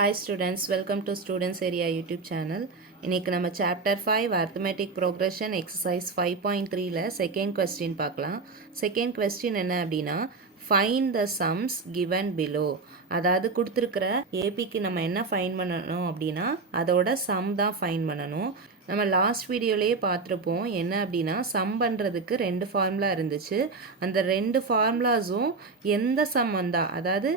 Hi students, welcome to Students Area YouTube channel. இன்னைக்கு நம்ம chapter 5 arithmetic progression exercise 5.3ல second question பார்க்கலாம். Second question என்ன அப்படின்னா find the sums given below. அதாவது கொடுத்திருக்கிற APக்கு நம்ம என்ன find பண்ணணும் அப்படின்னா அதோட sum தான் find பண்ணணும். நம்ம லாஸ்ட் வீடியோலேயே பார்த்துருப்போம் என்ன அப்படின்னா சம் பண்ணுறதுக்கு ரெண்டு ஃபார்முலா இருந்துச்சு. அந்த ரெண்டு ஃபார்முலாஸும் எந்த சம் வந்தால் அதாவது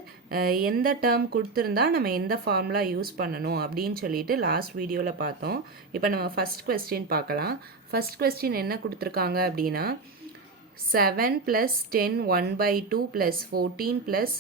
எந்த டேர்ம் கொடுத்துருந்தா நம்ம எந்த ஃபார்முலா யூஸ் பண்ணணும் அப்படின்னு சொல்லிட்டு லாஸ்ட் வீடியோவில் பார்த்தோம். இப்போ நம்ம ஃபஸ்ட் கொஸ்டின் பார்க்கலாம். ஃபஸ்ட் கொஸ்டின் என்ன கொடுத்துருக்காங்க அப்படின்னா 7 + 10 1/2 + 14 +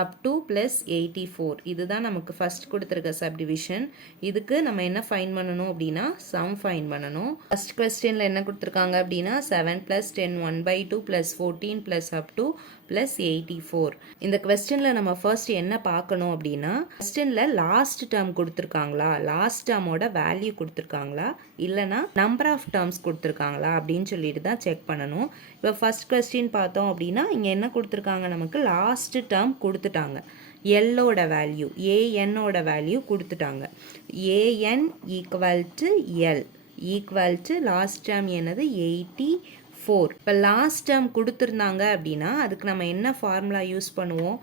up to plus 84 இதுதான் நமக்கு ஃபர்ஸ்ட் கொடுத்திருக்க சப்டிவிஷன். இதுக்கு நம்ம என்ன ஃபைண்ட் பண்ணணும் அப்படின்னா சம் ஃபைண்ட் பண்ணணும். ஃபர்ஸ்ட் क्वेश्चनல என்ன கொடுத்திருக்காங்க அப்படின்னா 7 + 10 1/2 + 14 + up to plus 84. இந்த क्वेश्चनல நம்ம ஃபர்ஸ்ட் என்ன பார்க்கணும் அப்படின்னா क्वेश्चनல லாஸ்ட் டேர்ம் கொடுத்திருக்காங்களா, லாஸ்ட் டேர்மோட வேல்யூ கொடுத்திருக்காங்களா இல்லனா நம்பர் ஆஃப் டேர்ம்ஸ் கொடுத்திருக்காங்களா அப்படின்னு சொல்லிட்டு தான் செக் பண்ணணும். இப்போ ஃபர்ஸ்ட் क्वेश्चन பார்த்தோம் அப்படின்னா இங்க என்ன கொடுத்திருக்காங்க, நமக்கு லாஸ்ட் டேர்ம் கொடுத்துட்டாங்க. எல்லோட வேல்யூ ஏஎன்னோட வேல்யூ கொடுத்துட்டாங்க. AN equal to l equal to last term என்னது 84. இப்போ லாஸ்ட் டேர்ம் கொடுத்துருந்தாங்க அப்படின்னா அதுக்கு நம்ம என்ன ஃபார்முலா யூஸ் பண்ணுவோம்,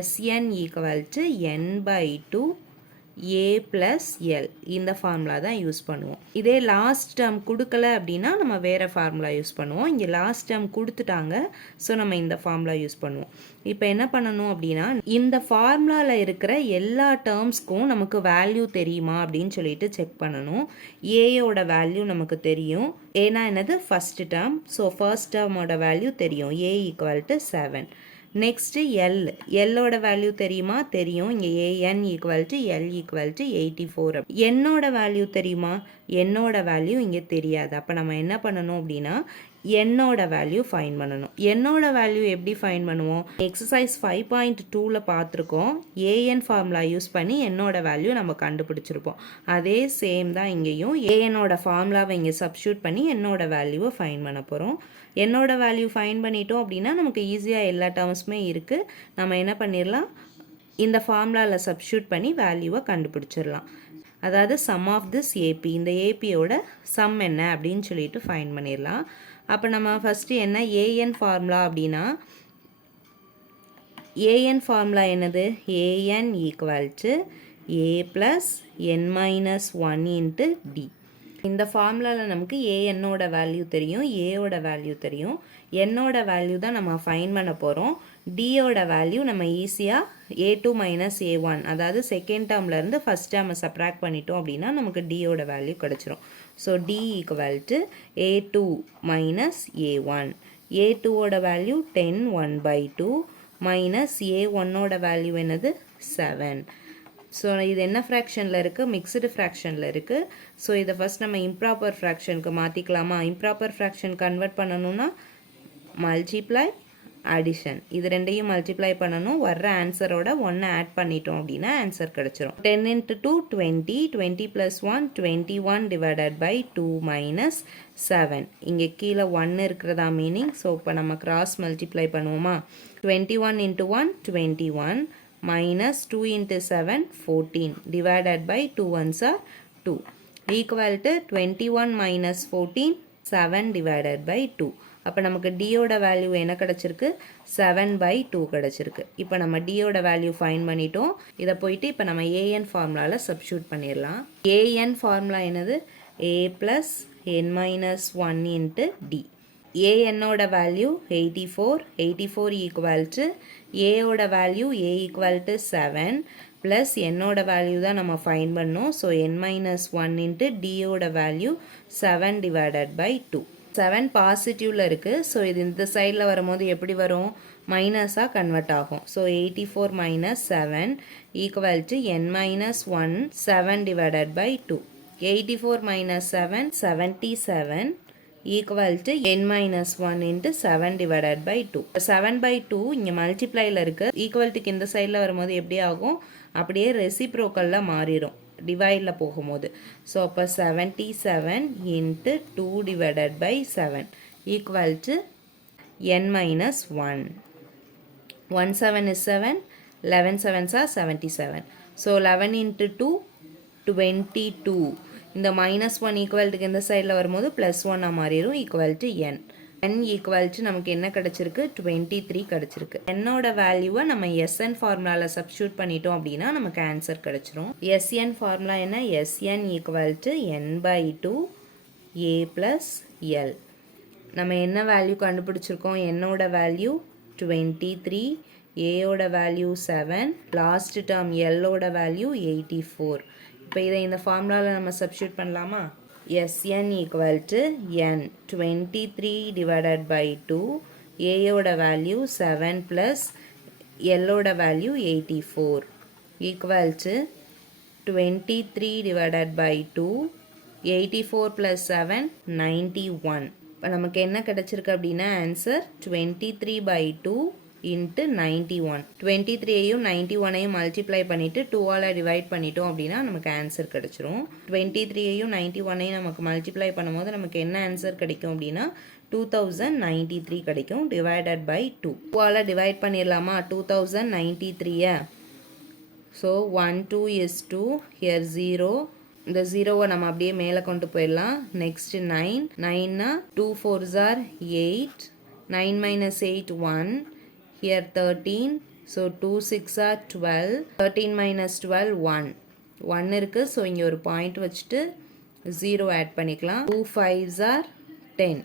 SN equal to n/2 a + l இந்த ஃபார்முலா தான் யூஸ் பண்ணுவோம். இதே லாஸ்ட் டேர்ம் கொடுக்கல அப்படின்னா நம்ம வேறு ஃபார்முலா யூஸ் பண்ணுவோம். இங்கே லாஸ்ட் டேர்ம் கொடுத்துட்டாங்க, ஸோ நம்ம இந்த ஃபார்முலா யூஸ் பண்ணுவோம். இப்போ என்ன பண்ணணும் அப்படின்னா இந்த ஃபார்முலாவில் இருக்கிற எல்லா டேர்ம்ஸ்க்கும் நமக்கு வேல்யூ தெரியுமா அப்படின்னு சொல்லிட்டு செக் பண்ணணும். ஏயோட வேல்யூ நமக்கு தெரியும். ஏன்னா என்னது ஃபர்ஸ்ட் டேர்ம், ஸோ ஃபர்ஸ்ட் டேர்மோட வேல்யூ தெரியும். A equal to 7. நெக்ஸ்ட்டு எல்லோட வேல்யூ தெரியுமா, தெரியும். இங்கே a n equal to l equal to 84. என்னோட வேல்யூ தெரியுமா, என்னோட வேல்யூ இங்கே தெரியாது. அப்போ நம்ம என்ன பண்ணணும் அப்படின்னா என்னோட வேல்யூ ஃபைண்ட் பண்ணணும். என்னோட வேல்யூ எப்படி ஃபைண்ட் பண்ணுவோம், எக்ஸசைஸ் 5.2ல பார்த்துருக்கோம். ஏஎன் ஃபார்முலா யூஸ் பண்ணி என்னோட வேல்யூ நம்ம கண்டுபிடிச்சிருப்போம். அதே சேம் தான் இங்கேயும் ஏஎனோட ஃபார்முலாவை இங்கே சப்ஸ்டியூட் பண்ணி என்னோட வேல்யூவை ஃபைண்ட் பண்ண போகிறோம். என்னோட வேல்யூ ஃபைண்ட் பண்ணிட்டோம் அப்படின்னா நமக்கு ஈஸியாக எல்லா டேர்ம்ஸுமே இருக்குது. நம்ம என்ன பண்ணிடலாம், இந்த ஃபார்முலாவில் சப்ஸ்டியூட் பண்ணி வேல்யூவை கண்டுபிடிச்சிடலாம். அதாவது சம் ஆஃப் திஸ் ஏபி, இந்த ஏபியோட சம் என்ன அப்படின்னு சொல்லிட்டு ஃபைண்ட் பண்ணிடலாம். அப்போ நம்ம ஃபஸ்ட்டு என்ன ஏஎன் ஃபார்முலா அப்படின்னா ஏஎன் ஃபார்முலா என்னது, A N equal to A plus N minus 1 into T. இந்த ஃபார்முலாவில் நமக்கு ஏஎன்னோட வேல்யூ தெரியும், ஏயோட வேல்யூ தெரியும். என்னோட வேல்யூ தான் நம்ம ஃபைண்ட் பண்ண போகிறோம். டியோட வேல்யூ நம்ம ஈஸியாக A2 - A1 அதாவது செகண்ட் டேர்ம்லேருந்து ஃபஸ்ட் டேர்மை சப்ராக்ட் பண்ணிட்டோம் அப்படின்னா நமக்கு டியோட வேல்யூ கிடச்சிரும். So d equal to A2 - A1. A2ஓட வேல்யூ 10 1/2 மைனஸ் A1ஓட வேல்யூ என்னது 7. ஸோ இது என்ன ஃப்ராக்ஷனில் இருக்குது, மிக்ஸ்டு ஃப்ராக்ஷனில் இருக்குது. ஸோ இதை ஃபஸ்ட் நம்ம இம்ப்ராப்பர் ஃப்ராக்ஷனுக்கு மாற்றிக்கலாமா. இம்ப்ராப்பர் ஃப்ராக்ஷன் கன்வெர்ட் பண்ணணும்னா மல்டிப்ளை அடிஷன், இது ரெண்டையும் மல்டிப்ளை பண்ணணும். வர்ற ஆன்சரோட 1 ஆட் பண்ணிட்டோம் அப்படின்னா ஆன்சர் கிடச்சிரும். 10 × 2 20, 20 + 1 21 / 2 - 7. இங்கே கீழே 1 இருக்கிறதா மீனிங். ஸோ இப்போ நம்ம கிராஸ் மல்டிப்ளை பண்ணுவோமா. 21 × 1 21 minus 2 × 7 14 / 2 ones are 2 equal to 21 - 14 7 / 2. அப்போ நமக்கு டியோட வேல்யூ என்ன கிடச்சிருக்கு, 7/2 கிடச்சிருக்கு. இப்போ நம்ம டியோட வேல்யூ ஃபைண்ட் பண்ணிட்டோம். இதை போயிட்டு இப்போ நம்ம ஏஎன் ஃபார்முலாவில் சப்ஸ்டியூட் பண்ணிடலாம். ஏஎன் ஃபார்முலா என்னது, a plus N minus 1 into d. ஏஎன்னோட வேல்யூ 84 ஈக்குவல் டு ஏயோட value a equal to 7 plus என்னோட வேல்யூ தான் நம்ம ஃபைண்ட் பண்ணோம். ஸோ n-1 இன்ட்டு டியோட வேல்யூ 7 / 2. 7 பாசிட்டிவில் இருக்குது. ஸோ இது இந்த சைடில் வரும்போது எப்படி வரும், மைனஸாக கன்வெர்ட் ஆகும். So 84 - 7 equal to n-1 7 / 2. 84 - 7 77 equal to n-1 into 7 divided by 2. 7/2 இங்கே மல்டிப்ளையில் இருக்குது. ஈக்குவல்ட்டுக்கு இந்த சைடில் வரும்போது எப்படி ஆகும், அப்படியே ரெசிப்ரோக்கலில் மாறிடும் டிவைடில் போகும்போது. ஸோ அப்போ 77 into 2 divided by 7 equal to n-1. 1 7 is 7, 11 7s are 77. So 11 into 2 22. இந்த -1 ஈக்குவல்ட்டுக்கு இந்த சைடில் வரும்போது +1 மாறிடும் equal to n. n equal to நமக்கு என்ன கிடச்சிருக்கு 23 கிடச்சிருக்கு. என்னோட வேல்யூவை நம்ம SN ஃபார்முலாவில் சப்ஸ்டியூட் பண்ணிட்டோம் அப்படின்னா நமக்கு ஆன்சர் கிடச்சிரும். SN ஃபார்முலா என்ன? SN equal to n/2 a + l. நம்ம என்ன வேல்யூ கண்டுபிடிச்சிருக்கோம்? என்னோட வேல்யூ 23, ஏயோட வேல்யூ 7, லாஸ்ட் டேர்ம் எல்லோட வேல்யூ 84. இப்போ இதை இந்த ஃபார்முலாவில் நம்ம சப்ஸ்டியூட் பண்ணலாமா? Sn equal to n 23 divided by 2, ஏயோட வேல்யூ 7 ப்ளஸ் எல்லோட value 84 equal to 23 divided by 2, 84 plus 7 91. இப்போ நமக்கு என்ன கிடச்சிருக்கு அப்படின்னா ஆன்சர் 23/2 இன்ட்டு 91. 23ஐயும் 91ஐயும் மல்டிப்ளை பண்ணிவிட்டு 2ஆல் டிவைட் பண்ணிட்டோம் அப்படின்னா நமக்கு ஆன்சர் கிடச்சிரும். 23ஐயும் 91ஐயும் நமக்கு மல்டிப்ளை பண்ணும்போது நமக்கு என்ன ஆன்சர் கிடைக்கும் அப்படின்னா 2093 கிடைக்கும் டிவைடட் பை 2. 2ஆல் டிவைட் பண்ணிடலாமா 2093? So 1 2 is 2, here 0. இந்த 0வை நம்ம அப்படியே மேலே கொண்டு போயிடலாம். Next 9, 9னா 2 4s are 8, 9 minus 8 1, here 13, so 2 6 are 12, 13 minus 12 1, 1 இருக்குது. ஸோ இங்கே ஒரு பாயிண்ட் வச்சுட்டு 0 ஆட் பண்ணிக்கலாம். 2 5s are 10,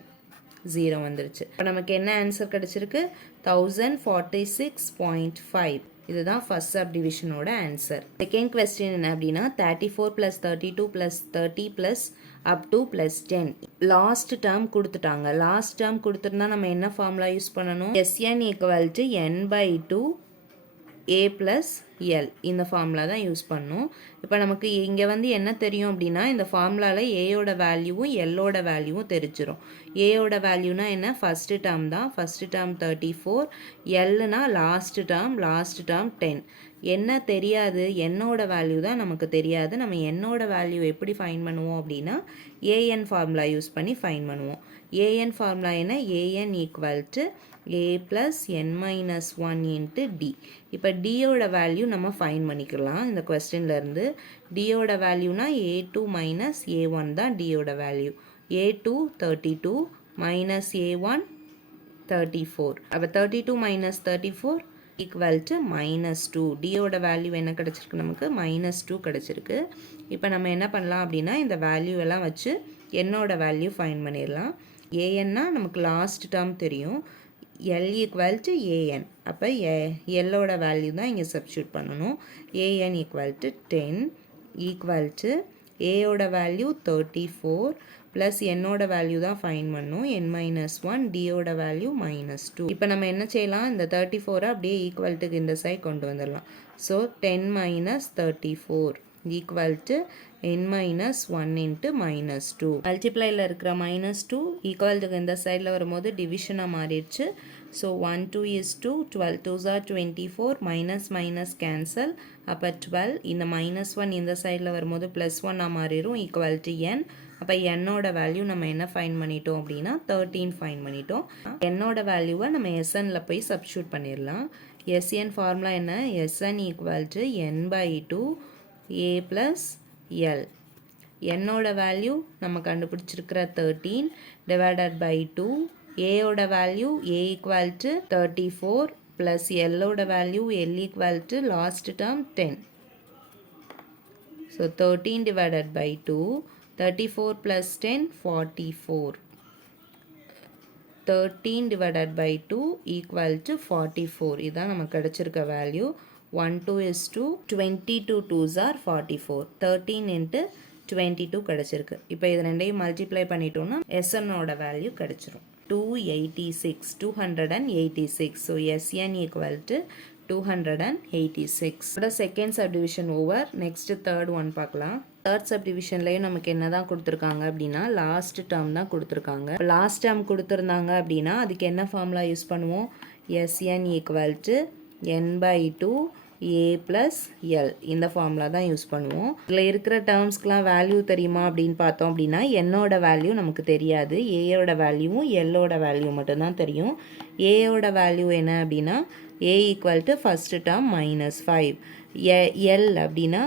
0 வந்துருச்சு. இப்போ நமக்கு என்ன ஆன்சர் கிடச்சிருக்கு 1046.5. இதுதான் ஃபர்ஸ்ட் சப்டிவிஷனோட ஆன்சர். செகண்ட் கொஸ்டின் என்ன அப்படின்னா 34 + 32 + 30 + up to +10. லாஸ்ட் டேர்ம் கொடுத்துட்டாங்க. லாஸ்ட் டேர்ம் கொடுத்துருந்தா நம்ம என்ன ஃபார்முலா யூஸ் பண்ணணும்? Sn equal to n/2 a + l. இந்த ஃபார்முலா தான் யூஸ் பண்ணணும். இப்போ நமக்கு இங்கே வந்து என்ன தெரியும் அப்படின்னா இந்த ஃபார்முலாவில் ஏயோட வேல்யூவும் எல்லோட வேல்யூவும் தெரிஞ்சிடும். ஏயோட வேல்யூனா என்ன? ஃபஸ்ட்டு டேர்ம் தான். ஃபஸ்ட்டு டேர்ம் 34, எல்லுனா லாஸ்ட் டேர்ம் 10. என்ன தெரியாது? என்னோட வேல்யூ தான் நமக்கு தெரியாது. நம்ம என்னோட வேல்யூ எப்படி ஃபைன் பண்ணுவோம் அப்படின்னா ஏஎன் ஃபார்முலா யூஸ் பண்ணி ஃபைன் பண்ணுவோம். ஏஎன் ஃபார்முலா என்ன? A N equal to a + n-1 into T. இப்போ டியோட வேல்யூ நம்ம ஃபைன் பண்ணிக்கலாம் இந்த கொஸ்டின்லேருந்து. டியோட வேல்யூனா a2 - a1 தான் டியோட வேல்யூ. a2 32 minus a1 34. அப்போ 32 minus 34 ஈக்குவல் டு -2. டியோட வேல்யூ என்ன கிடச்சிருக்கு? நமக்கு -2 கிடச்சிருக்கு. இப்போ நம்ம என்ன பண்ணலாம் அப்படின்னா இந்த வேல்யூ எல்லாம் வச்சு என்னோட வேல்யூ ஃபைன் பண்ணிடலாம். ஏஎன்னா நமக்கு லாஸ்ட் டேர்ம் தெரியும். L equal to A N. அப்போ எல்லோட வேல்யூ தான் இங்கே சப்ஸ்டியூட் பண்ணணும். A N equal to 10 equal to ஏயோட வேல்யூ 34 ப்ளஸ் என்னோட வேல்யூ தான் ஃபைன் பண்ணும் n-1, டியோட வேல்யூ -2. இப்போ நம்ம என்ன செய்யலாம்? இந்த 34 அப்படியே ஈக்குவல்ட்டுக்கு இந்த சைட் கொண்டு வந்துடலாம். So 10 - 34 equal to n-1 into -2. மல்டிப்ளையில் இருக்கிற -2 ஈக்குவல்ட்டுக்கு இந்த சைடில் வரும்போது டிவிஷனாக மாறிடுச்சு. So 1 2 is 2, 12 2s are 24, minus cancel. அப்போ 12, இந்த -1 இந்த சைடில் வரும்போது +1 மாறிடும் ஈக்குவல் டு n. அப்போ என்னோட வேல்யூ நம்ம என்ன ஃபைன் பண்ணிட்டோம் அப்படின்னா 13 ஃபைன் பண்ணிட்டோம். என்னோட வேல்யூவை நம்ம SNல போய் சப்ஸ்டியூட் பண்ணிடலாம். SN ஃபார்முலா என்ன? SN equal to n/2 a + l. என்னோட வேல்யூ நம்ம கண்டுபிடிச்சிருக்கிற 13 டிவைடட் பை 2, ஏயோட value a equal to 34 plus எல்லோட value l equal to last term 10. So 13 divided by 2, 34 + 10 44. 13 divided by 2 equal to 44. இதான் நமக்கு கிடைச்சிருக்க value. 1 2 is 2, 22 2s are 44. 13 into 22 கிடைச்சிருக்கு. இப்போ இது ரெண்டையும் மல்டிப்ளை பண்ணிட்டோம்னா SNோட வேல்யூ கிடைச்சிரும் 286, 286. So SN equal to 286. இதோட second subdivision over. Next third one பார்க்கலாம். தேர்ட் சப்டிவிஷன்லேயும் நமக்கு என்ன தான் கொடுத்துருக்காங்க அப்படின்னா லாஸ்ட் டேர்ம் தான் கொடுத்துருக்காங்க. லாஸ்ட் டேர்ம் கொடுத்துருந்தாங்க அப்படின்னா அதுக்கு என்ன ஃபார்முலா யூஸ் பண்ணுவோம்? SN equal to n/2 a + l. இந்த ஃபார்முலா தான் யூஸ் பண்ணுவோம். இதில் இருக்கிற டேர்ம்ஸ்க்கெலாம் வேல்யூ தெரியுமா அப்படின்னு பார்த்தோம் அப்படின்னா என்னோட வேல்யூ நமக்கு தெரியாது. ஏயோட வேல்யூவும் எல்லோட வேல்யூ மட்டும்தான் தெரியும். ஏயோட வேல்யூ என்ன அப்படின்னா a equal to first term -5, L அப்படின்னா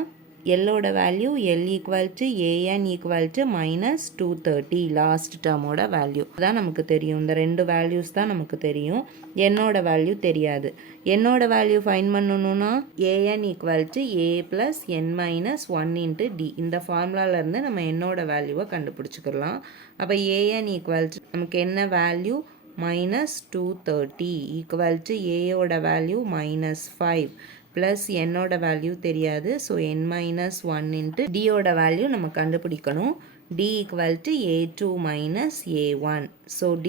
எல்லோட value L equal to A N equal to minus 230 last டேர்மோட வேல்யூ தான் நமக்கு தெரியும். இந்த ரெண்டு வேல்யூஸ் தான் நமக்கு தெரியும். என்னோட வேல்யூ தெரியாது. என்னோட வேல்யூ ஃபைன் பண்ணணும்னா A N equal to A plus N minus 1 into T இந்த ஃபார்முலாலேருந்து நம்ம என்னோட வேல்யூவை கண்டுபிடிச்சிக்கலாம். அப்போ ஏஎன் ஈக்குவல் டு நமக்கு என்ன வேல்யூ minus 230 equal to ஏயோட வேல்யூ minus 5 plus என்னோட வேல்யூ தெரியாது. ஸோ n minus 1 into dயோட வேல்யூ நம்ம கண்டுபிடிக்கணும். d equal to a2 minus a1. So d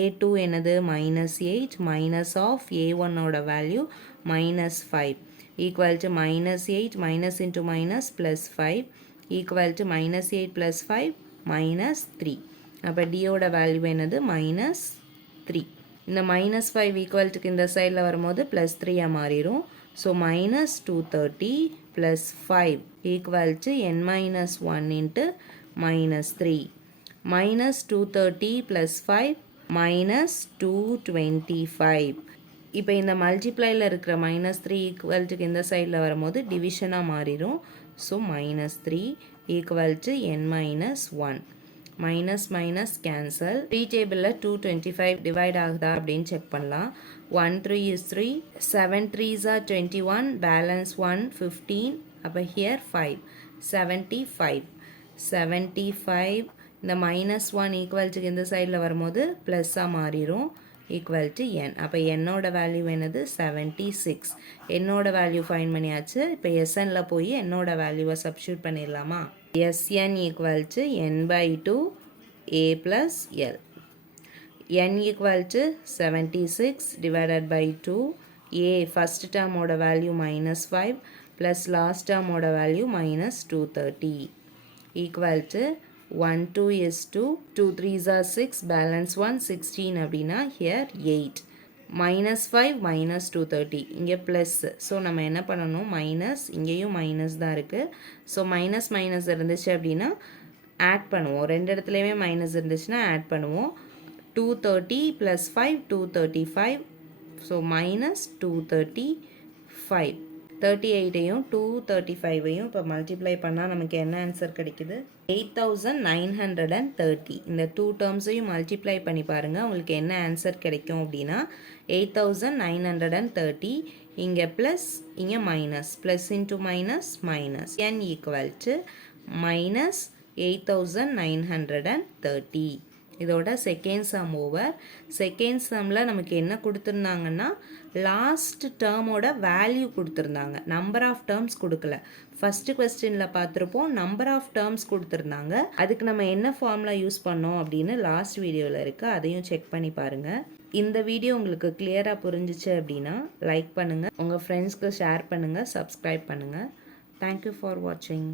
a2 என்னது minus 8 minus of a1 ஓட வேல்யூ minus 5 equal to minus 8 minus into minus plus 5 equal to minus 8 plus 5 minus 3. அப்போ dயோட value என்னது minus 3. இந்த minus 5 ஈக்குவல்ட்டுக்கு இந்த சைடில் வரும்போது ப்ளஸ் 3 மாறிடும். So minus 230 plus 5 equal to N minus 1 into minus 3. Minus 230 plus 5 minus 225. இப்போ இந்த மல்டிப்ளையில் இருக்கிற மைனஸ் 3 ஈக்குவல்ட்டுக்கு இந்த சைடில் வரும்போது டிவிஷனாக மாறிடும். So minus 3 equal to N minus 1. Minus minus cancel. 3 டேபிளில் 225 டிவைட் ஆகுதா அப்படின்னு செக் பண்ணலாம். 1 3 இஸ் 3, 7 3s are 21, பேலன்ஸ் 1 15. அப்போ ஹியர் 5 75. 75 இந்த மைனஸ் 1 ஈக்குவல்ட்டுக்கு இந்த சைடில் வரும்போது ப்ளஸ்ஸாக மாறிடும் ஈக்குவல் டு என். அப்போ என்னோட வேல்யூ என்னது 76. என்னோட வேல்யூ ஃபைன் பண்ணியாச்சு. இப்போ எஸ்எனில் போய் என்னோட வேல்யூவை சப்ஸ்டியூட் பண்ணிடலாமா? Sn equal to n by 2 a plus l. n equal to 76 divided by 2 a first term oda value minus 5 plus last term oda value minus 230 equal to 1 2 is 2, 2 3s are 6, balance 1 16 அப்படினா here 8. Minus 5 minus 230 இங்கே plus. So நம்ம என்ன பண்ணணும் minus, இங்கேயும் minus தான் இருக்குது. So minus minus இருந்துச்சு அப்படின்னா ஆட் பண்ணுவோம். ரெண்டு இடத்துலையுமே மைனஸ் இருந்துச்சுன்னா ஆட் பண்ணுவோம். 230 ப்ளஸ் 5 235. So minus 235. 38ஐயும் 235ஐயும் இப்போ மல்டிப்ளை பண்ணால் நமக்கு என்ன ஆன்சர் கிடைக்குது? 8930. இந்த டூ டேர்ம்ஸையும் மல்டிப்ளை பண்ணி பாருங்கள், உங்களுக்கு என்ன ஆன்சர் கிடைக்கும் அப்படின்னா 8930. இங்கே ப்ளஸ், இங்கே minus, plus into minus minus. n equal to minus 8930. இதோட செகண்ட் சம் ஓவர். செகண்ட் சம்மில் நமக்கு என்ன கொடுத்துருந்தாங்கன்னா லாஸ்ட் டேர்மோட வேல்யூ கொடுத்துருந்தாங்க, நம்பர் ஆஃப் டேர்ம்ஸ் கொடுக்கல. ஃபஸ்ட்டு கொஸ்டினில் பார்த்துருப்போம், நம்பர் ஆஃப் டேர்ம்ஸ் கொடுத்துருந்தாங்க. அதுக்கு நம்ம என்ன ஃபார்முலா யூஸ் பண்ணோம் அப்படின்னு லாஸ்ட் வீடியோவில் இருக்குது, அதையும் செக் பண்ணி பாருங்கள். இந்த வீடியோ உங்களுக்கு கிளியராக புரிஞ்சிச்சு அப்படின்னா லைக் பண்ணுங்கள், உங்கள் ஃப்ரெண்ட்ஸ்க்கு ஷேர் பண்ணுங்கள், சப்ஸ்கிரைப் பண்ணுங்கள். தேங்க்யூ ஃபார் வாட்சிங்.